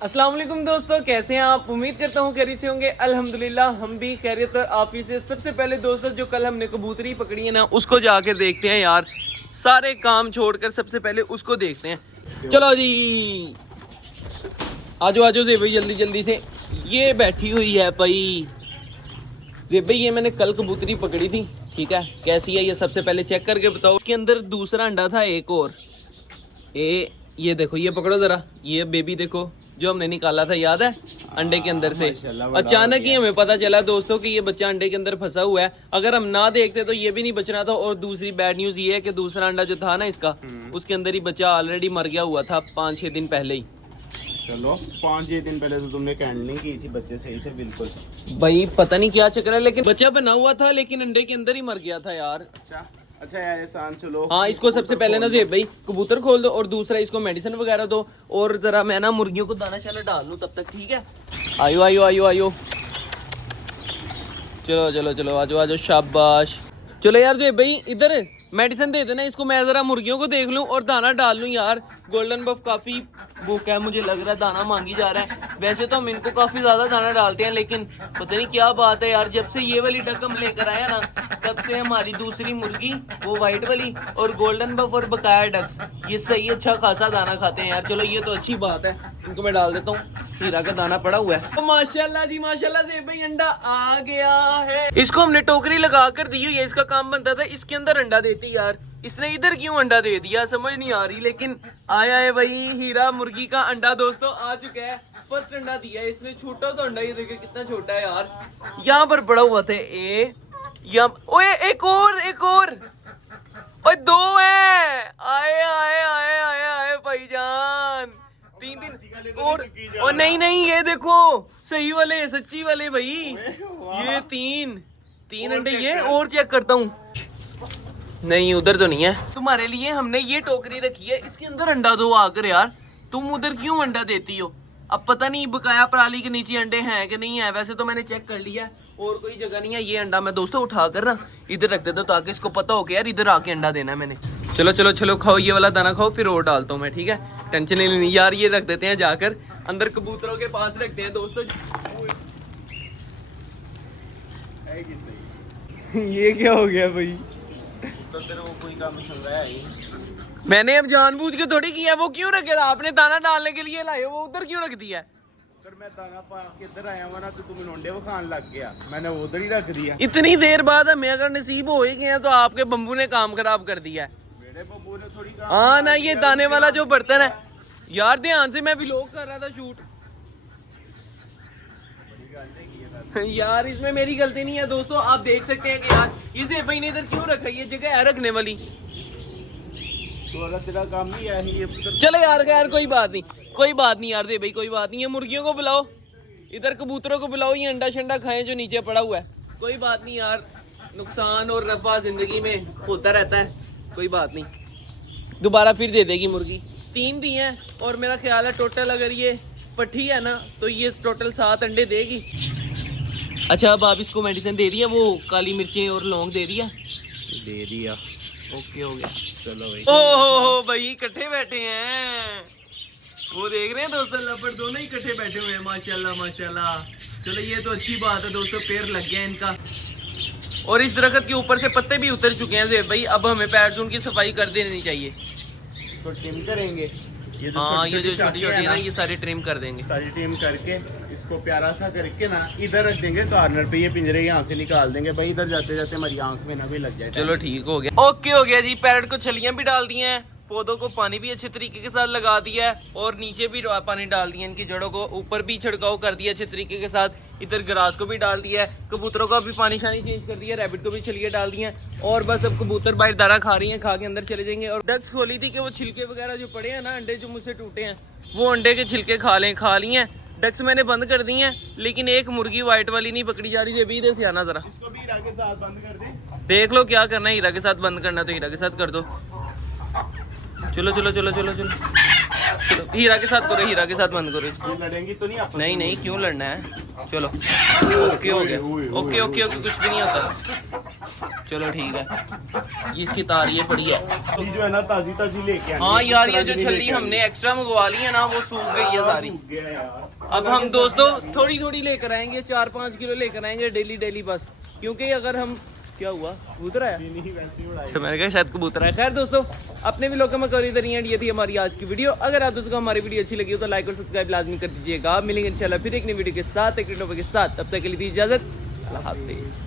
अस्सलाम वालेकुम दोस्तों, कैसे हैं आप। उम्मीद करता हूँ खैरियत से होंगे। अल्हम्दुलिल्लाह हम भी खैरियत और आफियत से। सबसे पहले दोस्तों जो कल हमने कबूतरी पकड़ी है ना, उसको जाकर देखते हैं यार। सारे काम छोड़कर सबसे पहले उसको देखते हैं। चलो जी, आजो आजो जे भाई, जल्दी जल्दी से। ये बैठी हुई है भाई जे भाई, ये मैंने कल कबूतरी पकड़ी थी। ठीक है, कैसी है ये सबसे पहले चेक करके बताओ। इसके अंदर दूसरा अंडा था एक और। ये देखो, ये पकड़ो जरा, ये बेबी देखो जो हमने निकाला था, याद है। अंडे के अंदर से अचानक ही हमें पता चला दोस्तों कि ये बच्चा अंडे के अंदर फंसा हुआ है। अगर हम ना देखते तो ये भी नहीं बचना था। और दूसरी बैड न्यूज ये है कि दूसरा अंडा जो था ना इसका, उसके अंदर ही बच्चा ऑलरेडी मर गया हुआ था 5-6 दिन पहले ही। चलो 5-6 दिन पहले तो तुमने कैंडलिंग की थी, बच्चे सही थे बिल्कुल। भाई पता नहीं क्या चक्कर है, लेकिन बच्चा बना हुआ था लेकिन अंडे के अंदर ही मर गया था यार। अच्छा यार एहसान, चलो हाँ, इसको सबसे पहले ना जेब भाई कबूतर खोल दो, और दूसरा इसको मेडिसिन वगैरह दो। और जरा मैं ना मुर्गियों को दाना शाना डाल लूँ तब तक, ठीक है। आयो आयो आयो आयो, चलो चलो चलो, आजो आजो, शाबाश। चलो यार जेब भाई, इधर मेडिसिन दे देना इसको, मैं जरा मुर्गियों को देख लूँ और दाना डाल लूँ यार। गोल्डन बफ काफी भूख है, मुझे लग रहा है दाना मांगी जा रहा है। वैसे तो हम इनको काफी ज्यादा दाना डालते हैं, लेकिन पता नहीं क्या बात है यार, जब से ये वाली डक हम लेकर आए ना, तब से हमारी दूसरी मुर्गी, वो व्हाइट वाली, और गोल्डन बफ और बकाया डक्स, ये सही अच्छा खासा दाना खाते हैं यार। चलो ये तो अच्छी बात है, इनको मैं डाल देता हूँ। हीरा का दाना पड़ा हुआ है। तो माशाल्लाह जी माशाल्लाह से भाई अंडा आ गया है। इसको हमने टोकरी लगा कर दी हुई है, इसका काम बनता था इसके अंदर अंडा देती यार। इसने इधर क्यों अंडा दे दिया समझ नहीं आ रही, लेकिन आया है भाई हीरा मुर्गी का अंडा दोस्तों, आ चुका है। फर्स्ट अंडा दिया है इसने, छोटा तो अंडा, ये देखिए कितना छोटा है यार। यहाँ पर पड़ा हुआ था ओए एक और ओए 2 है। आए आए आए आए आए भाईजान, 3 और नहीं ये देखो, सही वाले सच्ची वाले भाई, ये 3 अंडे। ये और चेक करता हूँ, नहीं उधर तो नहीं है। तुम्हारे लिए हमने ये टोकरी रखी है, इसके अंदर अंडा दो आकर यार। तुम उधर क्यों अंडा देती हो। अब पता नहीं बकाया पराली के नीचे अंडे हैं कि नहीं है, वैसे तो मैंने चेक कर लिया है और कोई जगह नहीं है। ये अंडा मैं दोस्तों उठा कर ना इधर रख देता हूँ, ताकि इसको पता हो कि यार इधर आके अंडा देना है मैंने। चलो चलो चलो, खाओ ये वाला दाना खाओ, फिर और डालता हूँ मैं, ठीक है। टेंशन नहीं लेनी यार, ये रख देते हैं जाकर अंदर कबूतरों के पास रखते हैं दोस्तों। ये क्या हो गया भाई, तो तेरे वो कोई काम चल रहा है। मैंने अब जानबूझ के थोड़ी किया। वो क्यों रखे था आपने, दाना डालने के लिए लाए, वो उधर क्यों रख दिया। फिर मैं दाना पा के इधर आया हुआ ना, तो तुम नोंडे वो खान लग गया, मैंने वो उधर ही रख दिया। इतनी देर बाद हमें अगर नसीब हो ही गया तो आपके बम्बू ने काम खराब कर दिया है। मेरे बब्बू ने थोड़ी काम। हाँ ना, ये दाने वाला जो बर्तन है यार, ध्यान से, मैं व्लॉग कर रहा था शूट। यार इसमें मेरी गलती नहीं है दोस्तों, आप देख सकते हैं कि यार ये जेब भाई ने इधर क्यों रखा है, ये जगह है रखने वाली। तो अगर तेरा काम नहीं है ये चलो यार कोई बात नहीं यार जेब भाई, कोई बात नहीं है। मुर्गियों को बुलाओ, इधर कबूतरों को बुलाओ, ये अंडा शंडा खाएं जो नीचे पड़ा हुआ है। कोई बात नहीं यार, नुकसान और नफा जिंदगी में होता रहता है, कोई बात नहीं। दोबारा फिर दे देगी मुर्गी। 3 दी हैं, और मेरा ख्याल है टोटल अगर ये पट्ठी है ना, तो ये टोटल 7 अंडे देगी। अच्छा, अब आप इसको मेडिसिन दे रही है, वो काली मिर्चें और लौंग दे रही है। दे दिया। ओके हो गया। चलो भाई। ओहो भाई, इकट्ठे बैठे हैं, वो देख रहे हैं दोस्तों, लपड़ दोनों ही इकट्ठे बैठे हुए हैं, माशाल्लाह माशाल्लाह। चलो ये तो अच्छी बात है दोस्तों, पैर लग गया इनका। और इस दरख्त के ऊपर से पत्ते भी उतर चुके हैं जेब भाई, अब हमें पैर की सफाई कर देनी चाहिए। इसको ट्रिम करेंगे, ये हाँ ये जो छोटी छोटी है ना, ये सारी ट्रिम कर देंगे। सारी ट्रिम करके इसको प्यारा सा करके ना इधर रख देंगे कॉर्नर पे। ये पिंजरे यहाँ से निकाल देंगे भाई, इधर जाते जाते हमारी आंख में ना भी लग जाए। चलो ठीक हो गया, ओके हो गया जी। पैरट को छलियां भी डाल दी हैं, पौधों को पानी भी अच्छे तरीके के साथ लगा दिया है, और नीचे भी पानी डाल दिया इनकी जड़ों को, ऊपर भी छिड़काव कर दिया अच्छे तरीके के साथ। इधर ग्रास को भी डाल दिया है, कबूतरों का भी पानी शानी चेंज कर दिया, रैबिट को भी छलियां डाल दी हैं। और बस अब कबूतर बाहर दाना खा रही हैं, खा के अंदर चले जाएंगे। और डक्स खोली थी कि वो छिलके वगैरह जो पड़े हैं ना, अंडे जो मुझसे टूटे हैं, वो अंडे के छिलके खा लिए हैं। डक्स मैंने बंद कर दी हैं, लेकिन एक मुर्गी व्हाइट वाली नहीं पकड़ी जा रही है। भी से आना जरा, इसको भी हीरा के साथ बंद कर दे। देख लो क्या करना है, हीरा के साथ बंद करना तो हीरा के साथ कर दो। चलो चलो चलो चलो चलो, चलो हीरा के साथ करो, हीरा के साथ बंद करो इसको। ये लड़ेंगी तो नहीं आप? नहीं नहीं, क्यों लड़ना है। चलो ओके हो गया, ओके ओके ओके, कुछ भी नहीं होता। चलो ठीक है, ये इसकी तार ये पड़ी है। ये जो है ना ताजी ताजी लेके आनी हाँ है, यार, इस ये तरह जो की नहीं छल्ली लेके आनी। हमने एक्स्ट्रा मंगवा ली है ना, वो सूख गई है सारी। सूख गया यार। अब हम दोस्तों थोड़ी थोड़ी लेकर आएंगे, 4-5 किलो लेकर आएंगे डेली डेली बस, क्योंकि अगर हम, क्या हुआ, कबूतर है? नहीं, वैसे ही उड़ाई। अच्छा, मैंने कहा शायद कबूतर है। खैर दोस्तों, अपने भी लोगों में करी दरी एंड ये थी हमारी आज की वीडियो। अगर आप दोस्तों को हमारी वीडियो अच्छी लगी हो तो लाइक और सब्सक्राइब लाजमी कर दीजिएगा। आप मिलेंगे इंशाल्लाह फिर एक नई वीडियो के साथ, एक नई टॉपिक के साथ। तब तक के लिए दी इजाजत, अल्लाह हाफिज़।